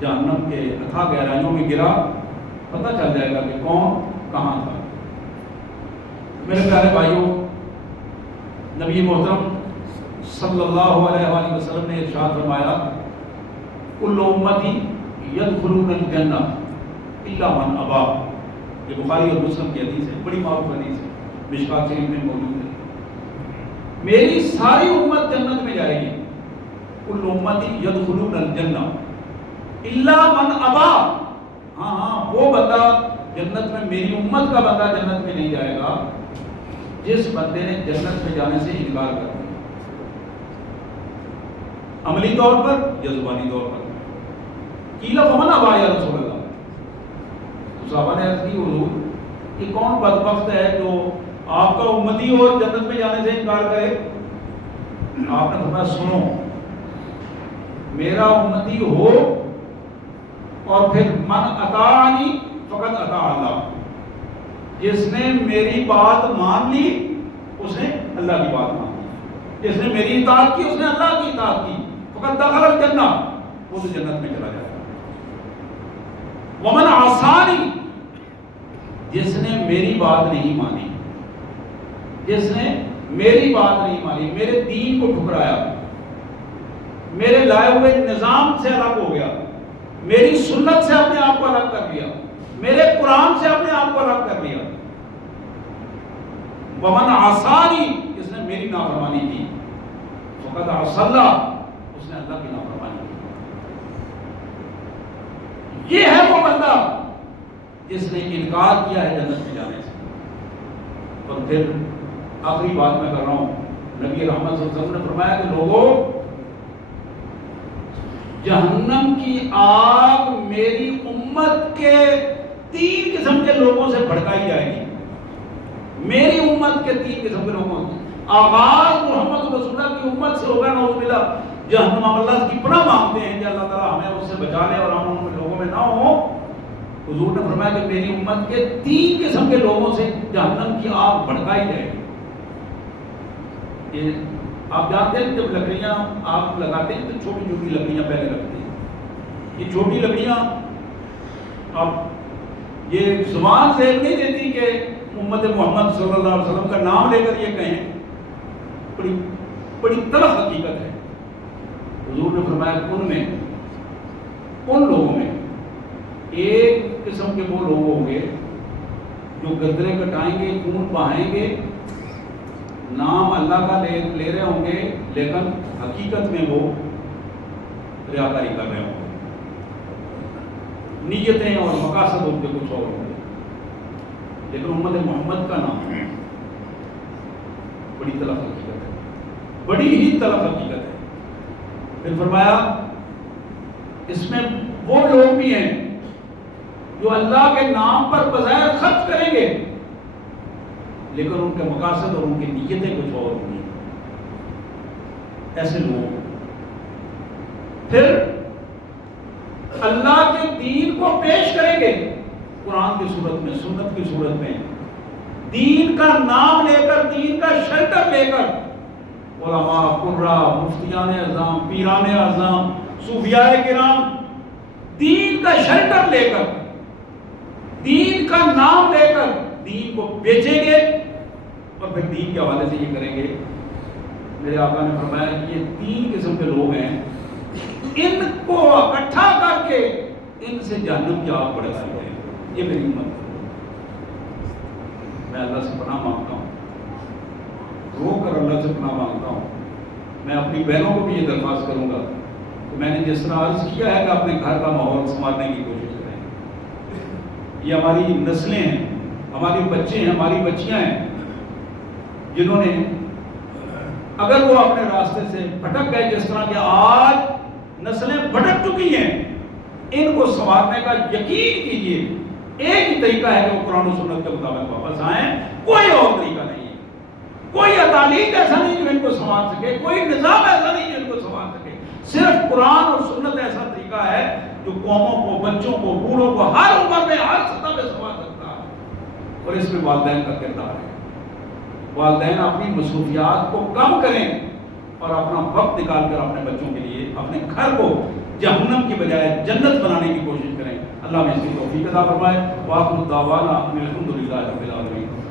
جہنم کے اتھا گہرائیوں میں گرا، پتہ چل جائے گا کہ کون کہاں تھا۔ میرے پیارے بھائیوں، نبی محترم صلی اللہ علیہ وآلہ وسلم نے ارشاد فرمایا کل امتی یدخلون الجنہ الا من ابا۔ یہ بخاری اور مسلم کی حدیث ہے، بڑی معروف حدیث ہے، مشکوٰۃ شریف میں موجود ہے۔ میری ساری امت جنت میں جائے گی، کل امتی یدخلون الجنہ الا من ابا۔ ہاں وہ بندہ جنت میں، میری امت کا بندہ جنت میں نہیں جائے گا جس بندے نے جنت میں جانے سے انکار کر دیا، عملی طور پر یا زبانی طور پر۔ قیل فمن ابا یا رسول اللہ، تو صحابہ نے عرض کی حضور کہ کون بدبخت ہے جو آپ کا امتی اور جنت میں جانے سے انکار کرے؟ آپ نے فرمایا سنو، میرا امتی ہو اور پھر من اطاعنی فقط اطاع اللہ، جس نے میری بات مان لی اس نے اللہ کی بات مان لی، جس نے میری اطاعت کی اس نے اللہ کی اطاعت کی، فقط دخل الجنہ، وہ تو جنت میں چلا جائے گا۔ ومن عصانی، جس نے میری بات نہیں مانی، جس نے میری بات نہیں مانی، میرے دین کو ٹھکرایا، میرے لائے ہوئے نظام سے الگ ہو گیا، میری سنت سے اپنے آپ کو الگ کر لیا، میرے قرآن سے اپنے آپ کو الگ کر لیا۔ ومن عصانی، جس نے میری نافرمانی کی، فقد عصى اللہ، اس نے اللہ کی نافرمانی کی۔ یہ ہے وہ بندہ جس نے انکار کیا ہے جنت میں جانے سے۔ اور پھر آخری بات میں کر رہا ہوں، نبی رحمت صلی اللہ علیہ وسلم نے فرمایا کہ لوگوں، جہنم کی آگ میری امت کے 3 قسم کے لوگوں سے بھڑکائی جائے گی، میری امت کے 3 قسم کے لوگوں سے۔ آغاز محمد رسول اللہ کی امت سے ہوگا، نعوذ باللہ، جہنم اللہ کی پناہ مانگتے ہیں کہ اللہ تعالیٰ ہمیں اس سے بچا لے اور ہم ان لوگوں میں نہ ہوں۔ حضور نے فرمایا کہ میری امت کے 3 قسم کے لوگوں سے جہنم کی آگ بھڑکائی جائے گی۔ یہ آپ جانتے ہیں جب لکڑیاں آپ لگاتے ہیں تو چھوٹی چھوٹی لکڑیاں پہلے رکھتے ہیں، یہ چھوٹی لکڑیاں اب یہ زبان سے نہیں دیتی کہ امت محمد صلی اللہ علیہ وسلم کا نام لے کر یہ کہیں، بڑی بڑی تلخ حقیقت ہے۔ حضور نے فرمایا ان لوگوں میں ایک قسم کے وہ لوگ ہوں گے جو گردرے کٹائیں گے، خون بہائیں گے، نام اللہ کا لے رہے ہوں گے، لیکن حقیقت میں وہ ریاکاری کر رہے ہوں گے، نیتیں اور مقاصد ان کے کچھ اور ہوں گے، لیکن امت محمد کا نام بڑی تلخ حقیقت ہے، بڑی ہی تلخ حقیقت ہے۔ پھر فرمایا اس میں وہ لوگ بھی ہیں جو اللہ کے نام پر بظاہر خرچ کریں گے، لیکن ان کے مقاصد اور ان کی نیتیں کچھ اور ہوں گی، ایسے لوگ۔ پھر اللہ کے دین کو پیش کریں گے قرآن کی صورت میں، سنت کی صورت میں، دین کا نام لے کر، دین کا شیلٹر لے کر، علماء، قراء، مفتیان اعظام، پیران اعظام، صوفیاء کرام، دین کا شیلٹر لے کر، دین کا نام لے کر دین کو بیچیں گے اور پھر دین کے حوالے سے یہ کریں گے۔ میرے آقا نے فرمایا کہ یہ 3 قسم کے لوگ ہیں، ان کو اکٹھا کر کے ان سے جہنم کی آگ بھڑکائی جائے گی۔ یہ میری امت ہے، میں اللہ سے پناہ مانگتا ہوں، رو کر اللہ سے پناہ مانگتا ہوں۔ میں اپنی بہنوں کو بھی یہ درخواست کروں گا کہ میں نے جس طرح عرض کیا ہے کہ اپنے گھر کا ماحول سنوارنے کی کوشش کریں۔ یہ ہماری نسلیں ہیں، ہمارے بچے ہیں، ہماری بچیاں ہیں، جنہوں نے اگر وہ اپنے راستے سے بھٹک گئے، جس طرح کہ آج نسلیں بھٹک چکی ہیں، ان کو سنوارنے کا یقین کیجئے ایک ہی طریقہ ہے کہ وہ قرآن و سنت کے مطابق واپس آئیں، کوئی اور طریقہ نہیں ہے۔ کوئی تعلیم ایسا نہیں جو ان کو سنوار سکے، کوئی نظام ایسا نہیں جو ان کو سنوار سکے، صرف قرآن اور سنت ایسا طریقہ ہے جو قوموں کو، بچوں کو، بوڑھوں کو، ہر عمر میں، ہر سطح پہ سنوار سکتا ہے۔ اور اس میں والدین کا کردار ہے۔ والدین اپنی مصروفیات کو کم کریں اور اپنا وقت نکال کر اپنے بچوں کے لیے، اپنے گھر کو جہنم کی بجائے جنت بنانے کی کوشش کریں. اللہ میں اس کی توفیق عطا فرمائے. وآخر دعوانا ان الحمد للہ رب العالمین.